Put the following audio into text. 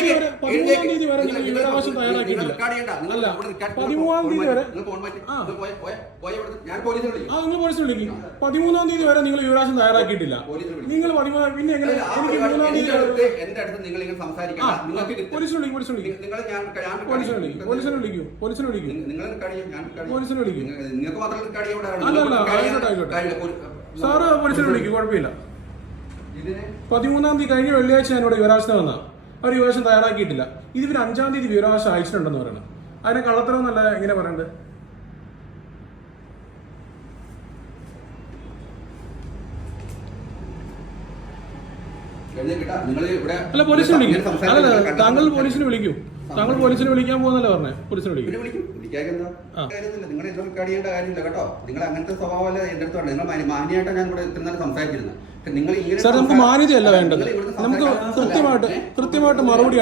തീയതി വരെ നിങ്ങൾ വിവരാവകാശം തയ്യാറാക്കിയിട്ടില്ല. അല്ല, 13-ാം തീയതി വരെ നിങ്ങൾ പോലീസിനെ വിളിക്കും. 13-ാം തീയതി വരെ നിങ്ങൾ വിവരാവകാശം തയ്യാറാക്കിയിട്ടില്ല. നിങ്ങൾ 13 പിന്നെ എങ്ങനെ എനിക്ക് 3-ാം തീയതി പോലീസിനെ വിളിക്കും. അല്ലല്ല, ആയിക്കോട്ടെ സാറ് പോലീസിനെ വിളിക്കും, കുഴപ്പമില്ല. 13-ാം തീയതി കഴിഞ്ഞ വെള്ളിയാഴ്ച ഞാനിവിടെ വിവരാവകാശം വന്നാ അവർ വിവരാവകാശം തയ്യാറാക്കിയിട്ടില്ല. ഇത് ഇവർ 5-ാം തീയതി വിവരാവകാശം അയച്ചിട്ടുണ്ടെന്ന് പറയണം. അതിനെ കള്ളത്തരമെന്നല്ല എങ്ങനെ പറയണ്ടത്? അല്ല, പോലീസിനെ വിളിക്കും. അല്ല, താങ്കൾ പോലീസിനെ വിളിക്കൂ. താങ്കൾ പോലീസിനെ വിളിക്കാൻ പോകുന്നല്ലേ പറഞ്ഞേ? പോലീസിനെ വിളിക്കും. നിങ്ങൾ ഇത് റെക്കോർഡ് ചെയ്യേണ്ട കാര്യമില്ല കേട്ടോ. നിങ്ങൾ അങ്ങനത്തെ സ്വഭാവമല്ല എന്റെ അടുത്താണ്. നിങ്ങൾ മാന്യമായിട്ടാണ് ഞാൻ ഇവിടെ ഇത്ര നേരം സംസാരിച്ചിരുന്നത്. നിങ്ങൾ സാർ, നമുക്ക് മാന്യതയല്ല വേണ്ടത്, നമുക്ക് കൃത്യമായിട്ട് മറുപടി